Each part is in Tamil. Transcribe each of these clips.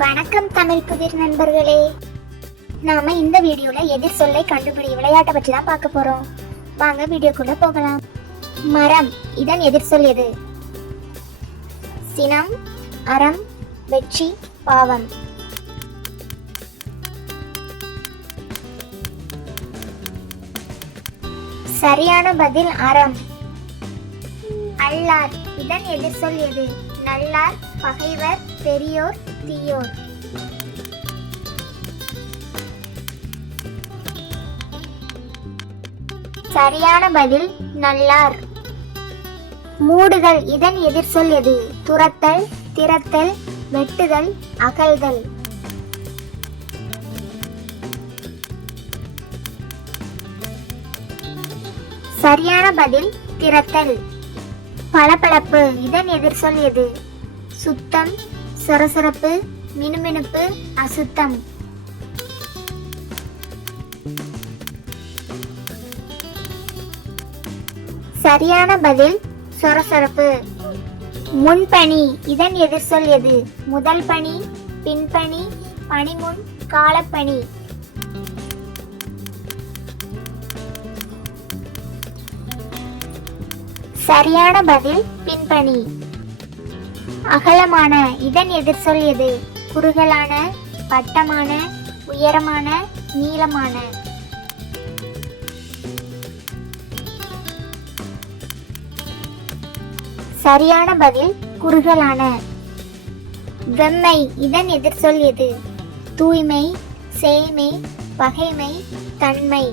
வணக்கம் தமிழ் புதிர் நண்பர்களே. நாம இந்த வீடியோல எதிர் சொல்லை கண்டுபிடி விளையாட்டை பற்றி தான் பார்க்க போறோம். வாங்க வீடியோக்குள்ள போகலாம். மரம், இதன் எதிர் சொல் எது? சினம், அறம், வெற்றி, பாவம். சரியான பதில் அறம். அல்லார், இதன் எதிர் சொல் எது? நல்லார், பகைவர், பெரியோர், தீயோர். சரியான பதில் நல்லார். மூடுதல், இதன் எதிர் சொல் எது? துரத்தல், திறத்தல், வெட்டுதல், அகழ்தல். சரியான பதில் திறத்தல். பளபளப்பு, இதன் எதிர் சொல் எது? சுத்தம், சொரசொரப்பு, மினுமினுப்பு, அசுத்தம். சரியான பதில் சொரசொரப்பு. முன்பணி, இதன் எதிர் சொல் எது? முதல் பணி, பின்பணி, பணிமுன், காலப்பணி. சரியான பதில் பின்பணி. அகலமான, இதன் எதிர் சொல் எது? குறுகலான, வட்டமான, உயரமான, நீளமான. சரியான பதில் குறுகலான. வெம்மை, இதன் எதிர் சொல் எது? தூய்மை, சேய்மை, பகைமை, தன்மை.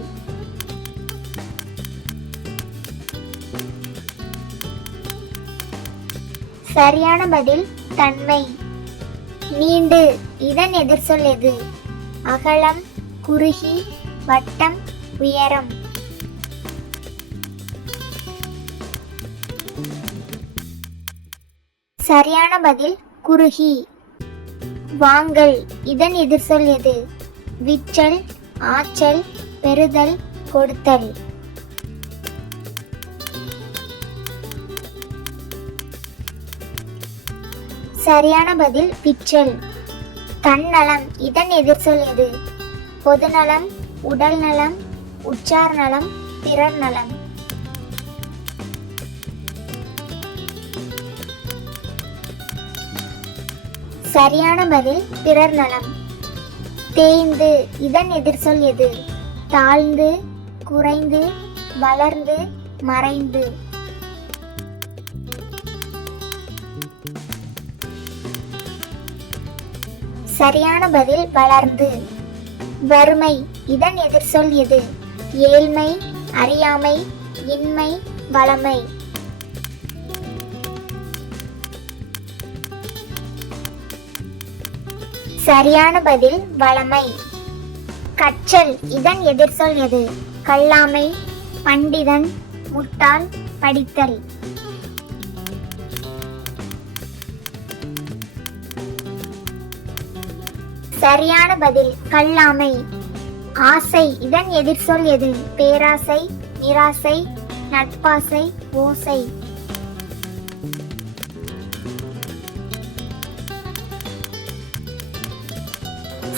சரியான பதில் தன்மை. நீண்டு, இதன் எதிர் சொல் எது? அகலம், குறுகி, வட்டம், உயரம். சரியான பதில் குறுகி. வாங்கல், இதன் எதிர் சொல் எது? விற்றல், ஆற்றல், பெறுதல், கொடுத்தல். சரியான பதில் விற்றல். தன்னலம், இதன் எதிர் சொல் எது? பொதுநலம், உடல் நலம், உற்றார் நலம், பிறர் நலம். சரியான பதில் பிறர் நலம். தேய்ந்து, இதன் எதிர் சொல் எது? தாழ்ந்து, குறைந்து, வளர்ந்து, மறைந்து. சரியான பதில் வளர்ந்து. வறுமை, இதன் எதிர் சொல் எது? ஏழ்மை, அறியாமை, இன்மை, வளமை. சரியான பதில் வளமை. கற்றல், இதன் எதிர் சொல் எது? கல்லாமை, பண்டிதன், முட்டாள், படித்தல். சரியான பதில் கல்லாமை. ஆசை, இதன் எதிர் சொல் எது? பேராசை, நிராசை, நட்பாசை, ஓசை.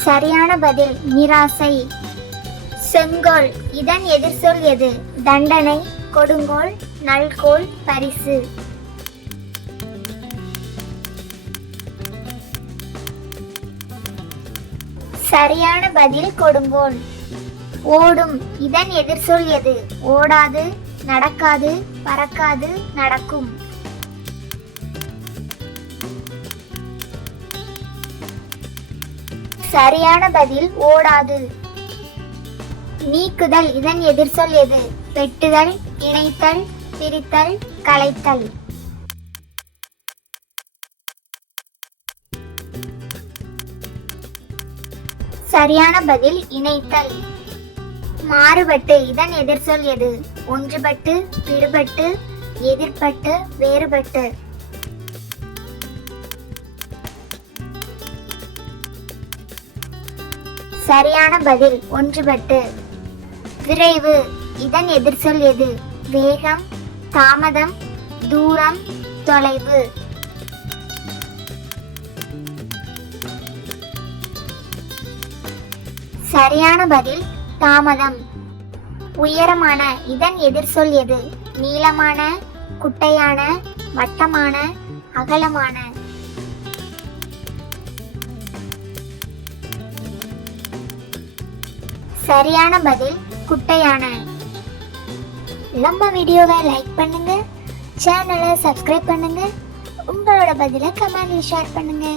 சரியான பதில் நிராசை. செங்கோல், இதன் எதிர் சொல் எது? தண்டனை, கொடுங்கோல், நல்கோல், பரிசு. சரியான பதில் கொடுங்கோல். ஓடும், இதன் எதிர் சொல் எது? ஓடாது, நடக்காது, பறக்காது, நடக்கும். சரியான பதில் ஓடாது. நீக்குதல், இதன் எதிர் சொல் எது? வெட்டுதல், இணைத்தல், பிரித்தல், கலைத்தல். சரியான பதில் இணைத்தல். மாறுபட்டு, இதன் எதிர் சொல் எது? ஒன்றுபட்டு, விடுபட்டு, எதிர்பட்டு, வேறுபட்டு. சரியான பதில் ஒன்றுபட்டு. விரைவு, இதன் எதிர் சொல் எது? வேகம், தாமதம், தூரம், தொலைவு. சரியான பதில் தாமதம். உயரமான இதன் எதிர்சொல் எது? நீளமான, குட்டையான, வட்டமான, அகலமான? சரியான பதில் குட்டையான. நம்ம வீடியோவை லைக் பண்ணுங்க, சேனலை சப்ஸ்கிரைப் பண்ணுங்க, உங்களோட பதிலை கமெண்ட்ல ஷேர் பண்ணுங்க.